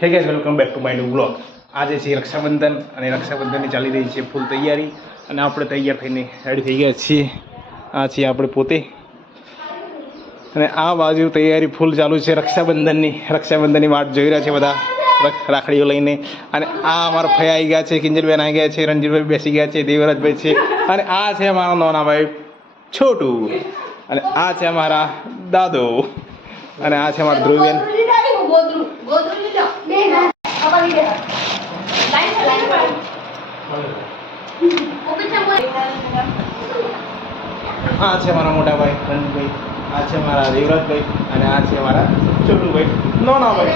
હે guys welcome back to my new blog. આજે છે રક્ષાબંધન અને રક્ષાબંધનની ચાલી રહી છે ફૂલ તૈયારી અને આપણે તૈયાર થઈને રેડી થઈ ગયા છીએ. આ છીએ આપણે પોતે અને આ બાજુ તૈયારી ફૂલ ચાલુ છે રક્ષાબંધનની વાટ જોઈ રહ્યા છે બધા રાખડીઓ લઈને. અને આ અમારા ફઈ આવી ગયા છે, કિંજલબેન આવી ગયા છે, રણજીતભાઈ બેસી ગયા છે, દેવરાજભાઈ છે અને આ છે અમારા નાના ભાઈ છોટુ અને આ છે અમારા દાદો અને આ છે અમારા ધ્રુવબેન. આ છે મારા મોટા ભાઈ રણજીતભાઈ, આ છે મારા દેવરાજભાઈ અને આ છે મારા છોટુભાઈ નાના ભાઈ.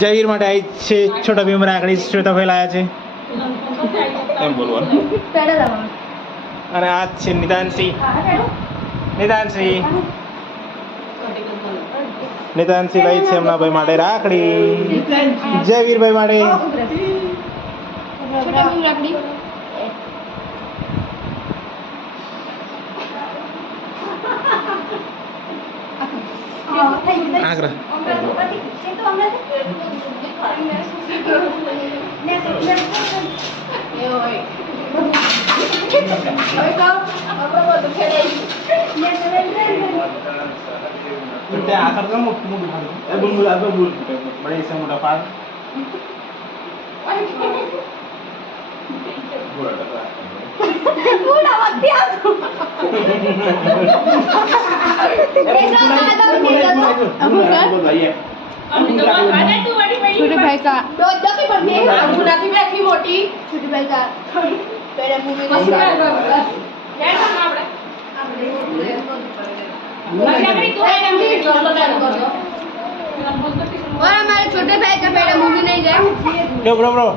જયવીર માટે આવી છે છોટા ભીમ રાખડી શ્વેતાભાઈ લાયા છે એમ બોલવાનું. અને આ છે નિદાનસિંહ લઈ છે એમના ભાઈ માટે રાખડી, જયવીરભાઈ માટે. આગ્રા મોટા પાડ छोटे भाई का मोटी छोटे भाई का पहले मुंह और हमारे छोटे भाई का पहले मुंह में नहीं जाए ब्रो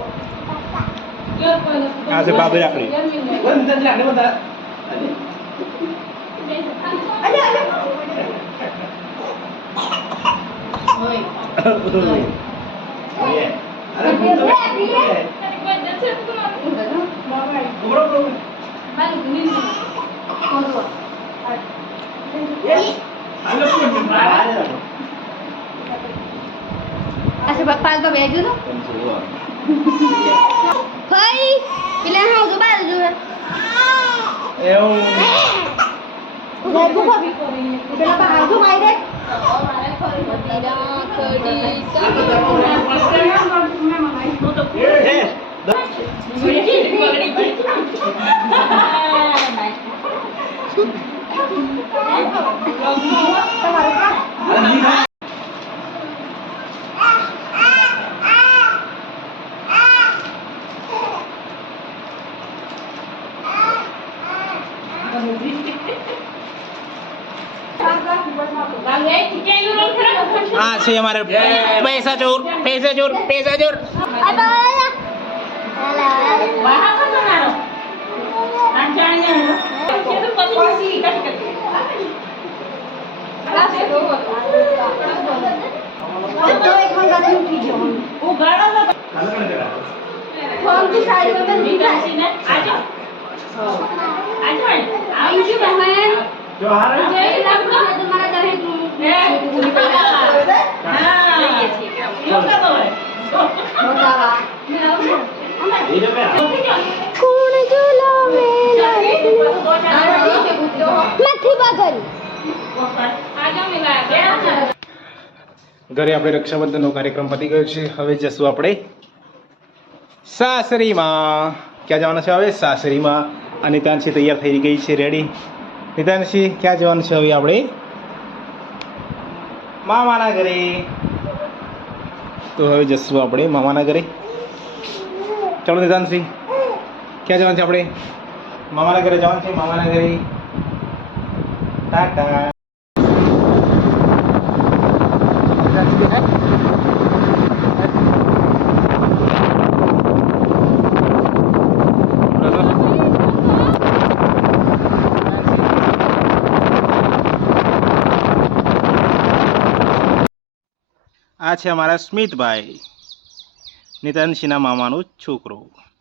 यहाँ से बाबू राखड़ी अच्छा पास में भेज दो भाई पहले हम जो बाहर जो है उधर को भाभी पहले बाहर जो भाई दे આ છે અમારે પૈસા ચોર. મોટાવા કોણ ઝુલાવે નથી બગલ ઘરે આપણે રક્ષાબંધનનો કાર્યક્રમ પતી ગયો છે. હવે જશું આપણે સાસરીમાં. ક્યાં જવાનું છે હવે? સાસરીમાં. અને નિતાનસી તૈયાર થઈ ગઈ છે, રેડી. નિતાનસી ક્યાં જવાનું છે હવે આપણે? મામાના ઘરે. તો હવે જશું આપણે મામાના ઘરે. ચાલો નિતાનસી, ક્યાં જવાનું છે આપણે? મામાના ઘરે જવાનું છે. મામાના ઘરે. ટાટા. આ છે અમારા સ્મિતભાઈ, નિતાનસીના મામાનો છોકરો.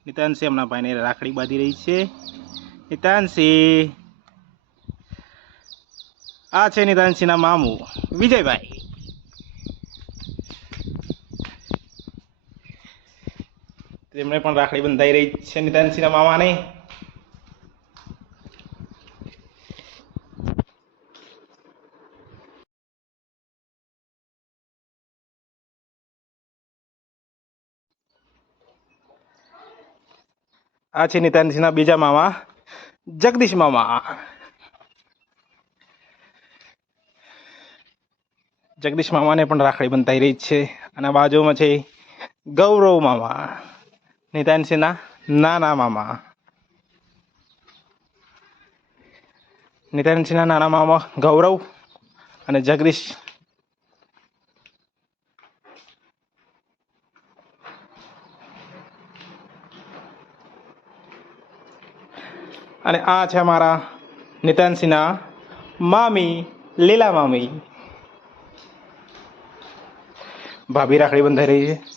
નિતાનસી એમના ભાઈને રાખડી બાંધી રહી છે. નિતાનસી. આ છે નિતાનસીના મામુ વિજયભાઈ. તેમને પણ રાખડી બંધાઈ રહી છે નિતાનસીના મામાને. આ છે નિતાનસીના બીજા મામા જગદીશ મામા. જગદીશ મામાને પણ રાખડી બંધાઈ રહી છે. અને બાજુમાં છે ગૌરવ મામા, નિતાનસીના નાના મામા. નિતાનસીના નાના મામા ગૌરવ અને જગદીશ. અને આ છે અમારા નિતાનસીના મામી લીલા મામી. ભાભી રાખડી બંધાઈ રહી છે.